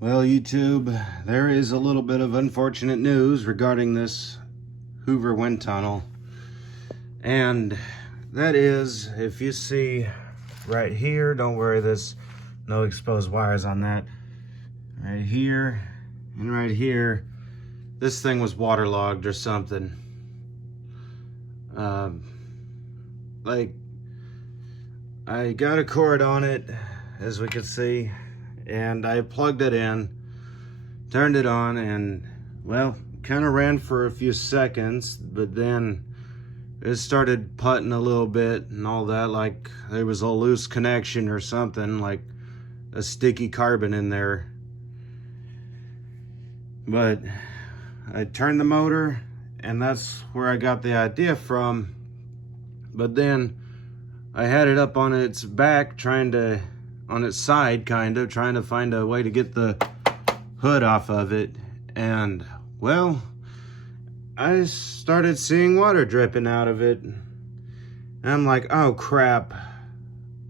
Well, YouTube, there is a little bit of unfortunate news regarding this Hoover wind tunnel. And that is, if you see right here, don't worry, there's no exposed wires on that. Right here and right here, this thing was waterlogged or something. Like, I got a cord on it, as we can see, and I plugged it in, turned it on, and well, kind of ran for a few seconds, but then it started putting a little bit and all that, like there was a loose connection or something, like a sticky carbon in there. But I turned the motor, and that's where I got the idea from. But then I had it up on its back, on its side, trying to find a way to get the hood off of it. And well, I started seeing water dripping out of it. And I'm like, oh crap.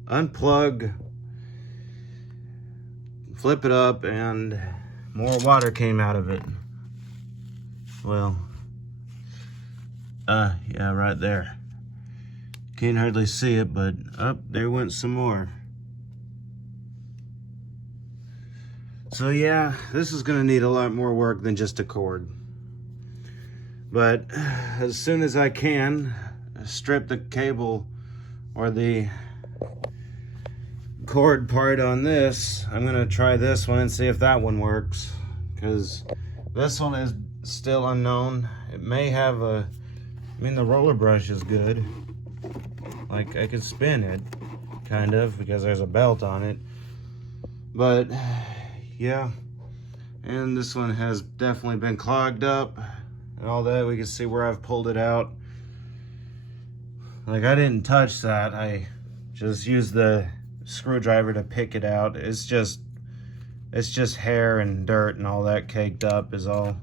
Unplug, flip it up, and more water came out of it. Well, yeah, right there. Can't hardly see it, but there went some more. So yeah, this is gonna need a lot more work than just a cord. But as soon as I can, strip the cable or the cord part on this, I'm gonna try this one and see if that one works, because this one is still unknown. It may have the roller brush is good. Like, I could spin it, kind of, because there's a belt on it. But, yeah. And this one has definitely been clogged up and all that. We can see where I've pulled it out. Like, I didn't touch that. I just used the screwdriver to pick it out. It's just hair and dirt and all that caked up is all.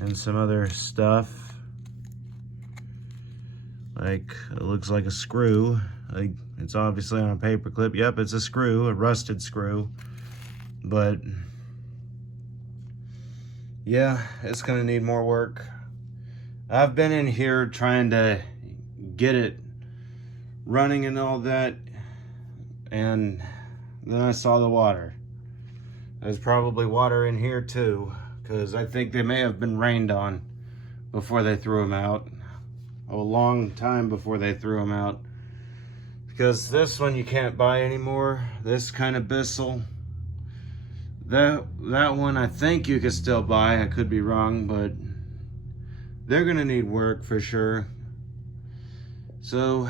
And some other stuff. Like, it looks like a screw. Like, it's obviously on a paper clip. Yep, it's a screw, a rusted screw. But yeah, it's gonna need more work. I've been in here trying to get it running and all that, and then I saw the water. There's probably water in here too, because I think they may have been rained on before they threw them out. A long time before they threw them out. Because this one you can't buy anymore. This kind of Bissell. That one I think you could still buy. I could be wrong, but they're gonna need work for sure. So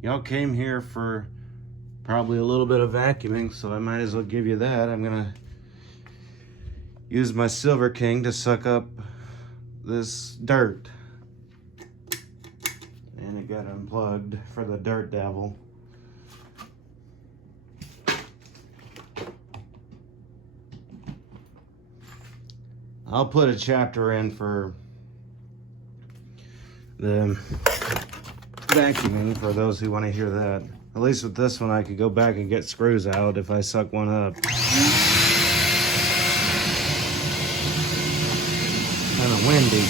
y'all came here for probably a little bit of vacuuming, so I might as well give you that. I'm gonna use my Silver King to suck up this dirt. And it got unplugged for the dirt devil. I'll put a chapter in for the vacuuming for those who want to hear that. At least with this one, I could go back and get screws out if I suck one up. Kind of windy.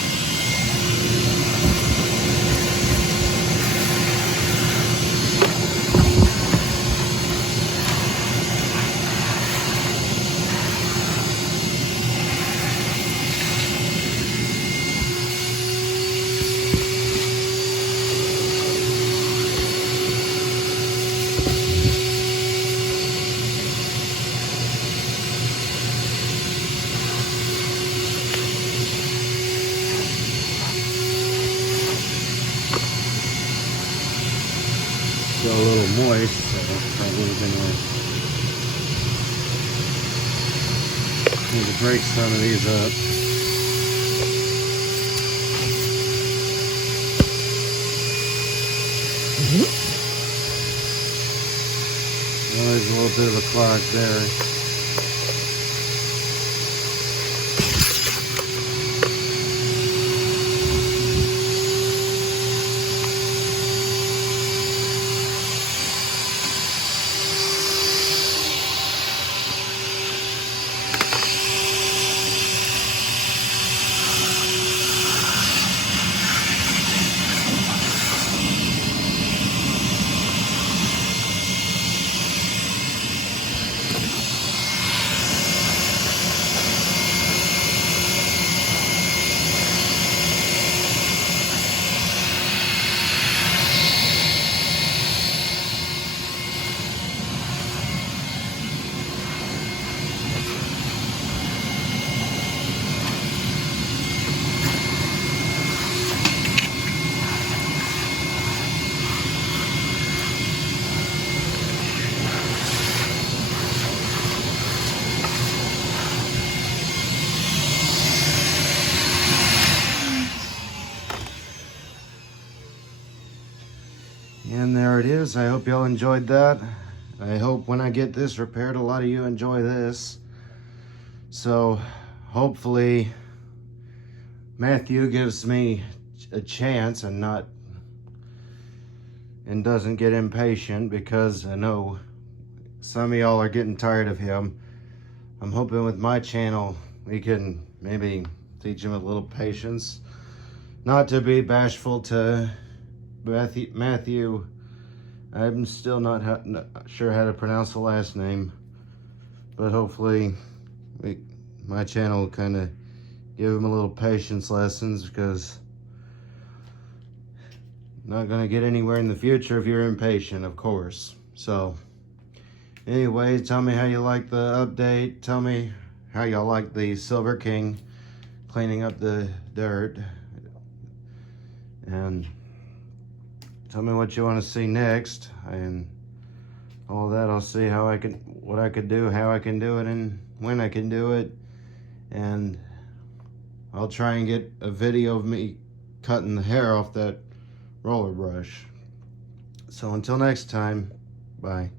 Still a little moist, so probably gonna need to break some of these up. Well, there's a little bit of a clog there. it is. I hope y'all enjoyed that. I hope when I get this repaired, a lot of you enjoy this. So hopefully Matthew gives me a chance and doesn't get impatient, because I know some of y'all are getting tired of him. I'm hoping with my channel we can maybe teach him a little patience. Not to be bashful to Matthew. I'm still not sure how to pronounce the last name, but hopefully my channel will kind of give him a little patience lessons, because not going to get anywhere in the future if you're impatient, of course. So anyway, tell me how you like the update. Tell me how y'all like the Silver King cleaning up the dirt, and tell me what you want to see next, and all that. I'll see what I could do, how I can do it, and when I can do it. And I'll try and get a video of me cutting the hair off that roller brush. So until next time, bye.